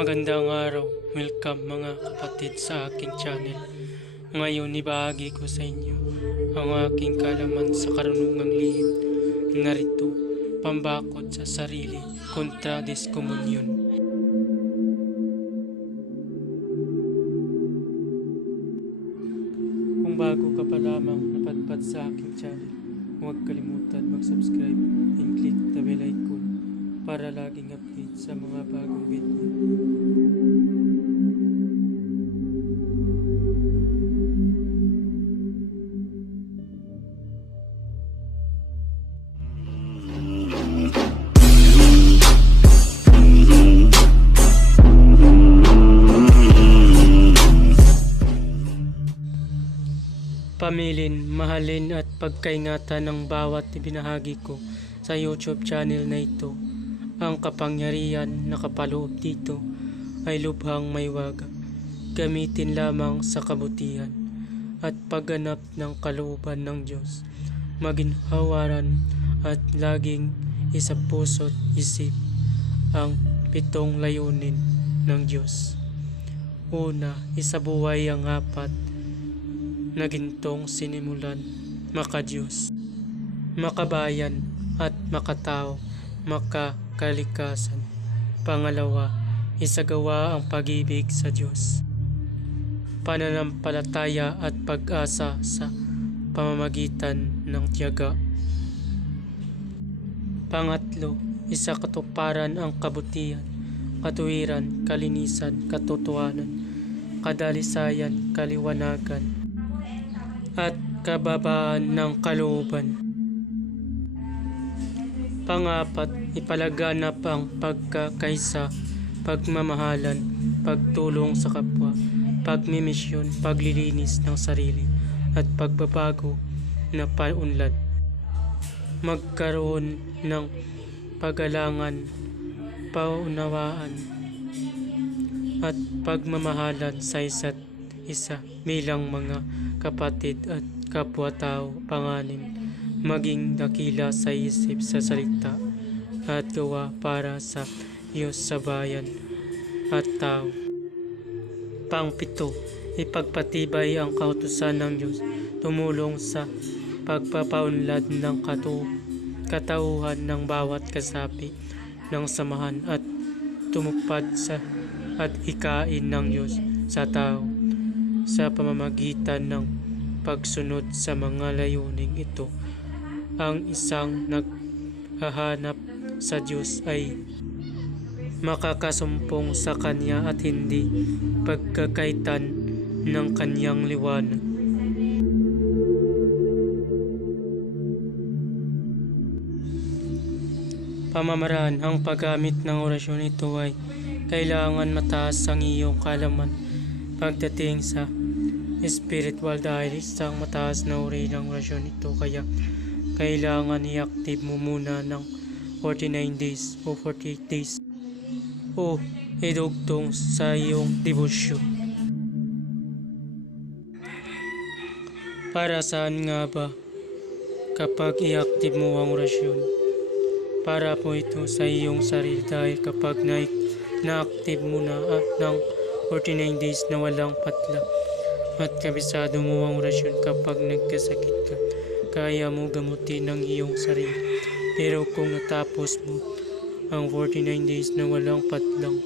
Magandang araw, welcome mga kapatid sa aking channel. Ngayon ibahagi ko sa inyo ang aking kalaman sa karunungang lihim. Narito, pambakod sa sarili kontra diskomunyon. Kung bago ka pa lamang napadpad sa aking channel, huwag kalimutan mag-subscribe and click the bell icon para laging update sa mga bagong video. Pamilin, mahalin at pagkaingatan ng bawat ibinahagi ko sa YouTube channel na ito. Ang kapangyarihan na kapaloob dito ay lubhang may waga. Gamitin lamang sa kabutihan at pagganap ng kalooban ng Diyos. Maginhawaran at laging isa puso't isip ang 7 layunin ng Diyos. Una, isabuhay ang 4 na gintong sinimulan, makadiyos, makabayan at makatao, makakalikasan. Pangalawa, isagawa ang pag-ibig sa Diyos, pananampalataya at pag-asa sa pamamagitan ng tiyaga. Pangatlo, isakatuparan ang kabutihan, katuwiran, kalinisan, katotohanan, kadalisayan, kaliwanagan, at kababaan ng kalooban. Pangapat, ipalaganap ang pagkakaisa, pagmamahalan, pagtulong sa kapwa, pagmimisyon, paglilinis ng sarili, at pagbabago na paunlad. Magkaroon ng pagalangan, paunawaan, at pagmamahalan sa isa't isa bilang mga kapatid at kapwa-tao. Panganim, maging dakila sa isip, sa salita at gawa para sa Diyos, sa bayan at tao. Pangpito, ipagpatibay ang kautusan ng Diyos, tumulong sa pagpapaunlad ng katauhan ng bawat kasapi ng samahan at tumupad sa at ikain ng Diyos sa tao sa pamamagitan ng pagsunod sa mga layuning ito. Ang isang naghahanap sa Diyos ay makakasumpong sa Kanya at hindi pagkakaitan ng Kanyang liwanag. Pamamaraan, ang paggamit ng orasyon ito ay kailangan mataas ang iyong kalaman pagdating sa spiritual dahil isang mataas na uri ng orasyon ito, kaya kailangan i-active mo muna ng 49 days o 48 days o idugtong sa iyong debosyon. Para saan nga ba kapag i-active mo ang orasyon? Para po ito sa iyong sarili dahil kapag na-active mo na ng 49 days na walang patla at kabisado mo ang orasyon kapag nagkasakit ka, kaya mo gamutin ang iyong sarili. Pero kung natapos mo ang 49 days na walang patlang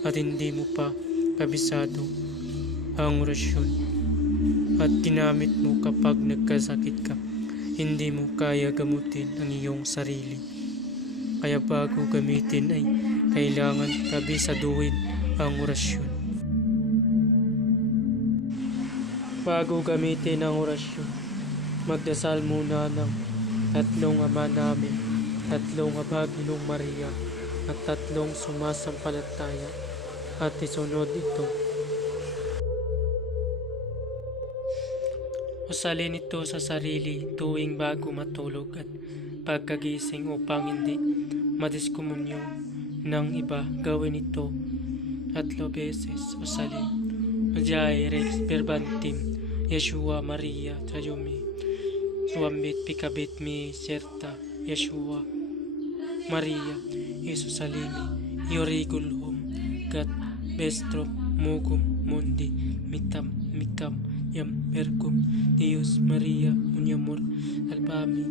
at hindi mo pa kabisado ang orasyon at ginamit mo kapag nagkasakit ka, hindi mo kaya gamutin ang iyong sarili. Kaya bago gamitin ay kailangan kabisaduhin ang orasyon. Bago gamitin ang orasyon, magdasal muna ng 3 Ama Namin, 3 Abagilong Maria, at 3 sumasampalataya at isunod ito. Usalin ito sa sarili tuwing bago matulog at pagkagising upang hindi madiskomunyo ng iba. Gawin ito 3 beses. Usalin. Jai Rex Verbatim Yeshua Maria Trayumi Suambit Pikabit Mi Serta Yeshua Maria Yesus Salimi Yorigulhum Gat Bestro, Mugum, Mundi, Mitam, Mikam, Yam, Percum, Deus, Maria, Unyamur, Albami,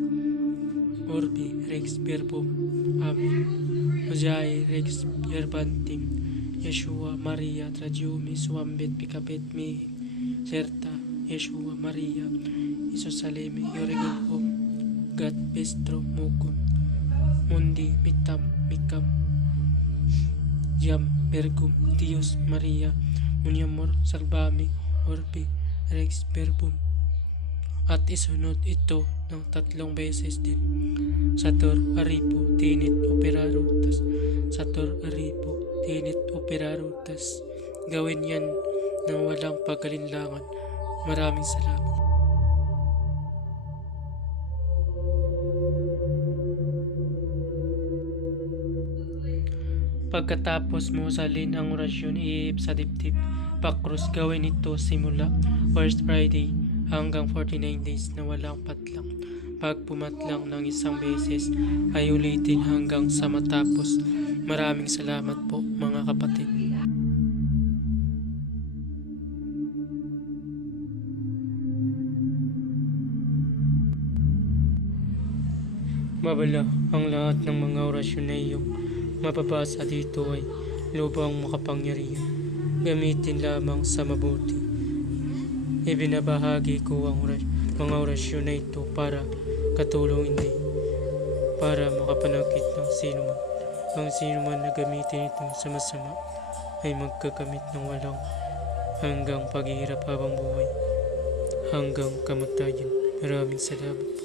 Orbi, Rex, Verbum, Amin, Ojai, Rex, Yerbantim, Yeshua, Maria, Tragiumi, Suambet, Picabet, Mihi, Serta, Yeshua, Maria, Isosaleme, Yoregon, Hom, Gat, Bestro, Mugum, Mundi, Mitam, Mikam, Jam, Pergum, Dios, Maria, Munyamor, Salbami, Orbi, Rex, Verbum. At isunod ito ng 3 beses din. Sator, Aripo, Tinit, Operaro, tas Sator, Aripo, Tinit, Operaro, tas gawin yan ng walang pagalinlangan. Maraming salamat. Pagkatapos mo salin ang orasyon, iib sa dibdib. Pakrus, gawin ito simula First Friday hanggang 49 days na walang patlang. Pag pumatlang ng isang beses, ay ulitin hanggang sa matapos. Maraming salamat po mga kapatid. Babala, ang lahat ng mga orasyon na iyong mababasa dito ay lubang makapangyarihan. Gamitin lamang sa mabuti. Ibinabahagi ko ang mga orasyon na ito para katulong, hindi para makapanakit ng sino man. Ang sino man na gamitin ito sa masama ay magkakamit ng walang hanggang paghihirap habang buhay, hanggang kamatayan. Maraming salamat po.